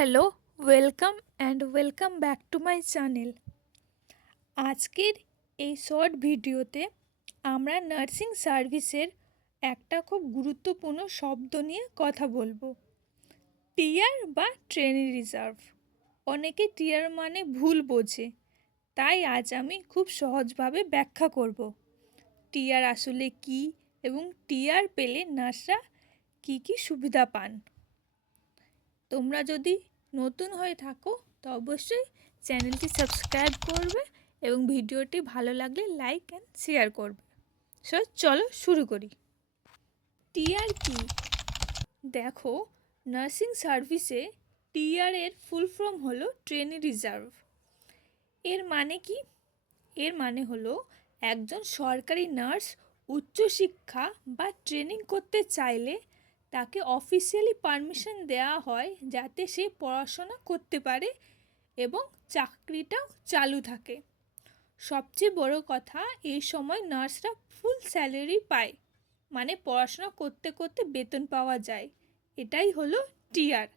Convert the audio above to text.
Hello, welcome back to my channel. আজকের এই short ভিডিওতে আমরা নার্সিং সার্ভিসের একটা খুব গুরুত্বপূর্ণ শব্দ নিয়ে কথা বলবো। টিআর বা ট্রেনি রিজার্ভ। অনেকে টিআর মানে ভুল বোঝে, তাই আজ আমি খুব সহজভাবে ব্যাখ্যা করব টিআর আসলে কি এবং টিআর পেলে নার্সরা কি সুবিধা পান। তোমরা যদি নতুন হয়ে থাকো তো অবশ্যই চ্যানেলটি সাবস্ক্রাইব করবে এবং ভিডিওটি ভালো লাগলে লাইক অ্যান্ড শেয়ার করবে। চলো শুরু করি। টিআর কি? দেখো, নার্সিং সার্ভিসে টিআর এর ফুল ফর্ম হলো ট্রেনি রিজার্ভ। এর মানে কি? এর মানে হলো একজন সরকারি নার্স উচ্চশিক্ষা বা ট্রেনিং করতে চাইলে তাকে অফিসিয়ালি পারমিশন দেওয়া হয় যাতে সে পড়াশোনা করতে পারে এবং চাকরিটাও চালু থাকে। সবচেয়ে বড় কথা, এই সময় নার্সরা ফুল স্যালারি পায়, মানে পড়াশোনা করতে করতে বেতন পাওয়া যায়। এটাই হলো টিআর।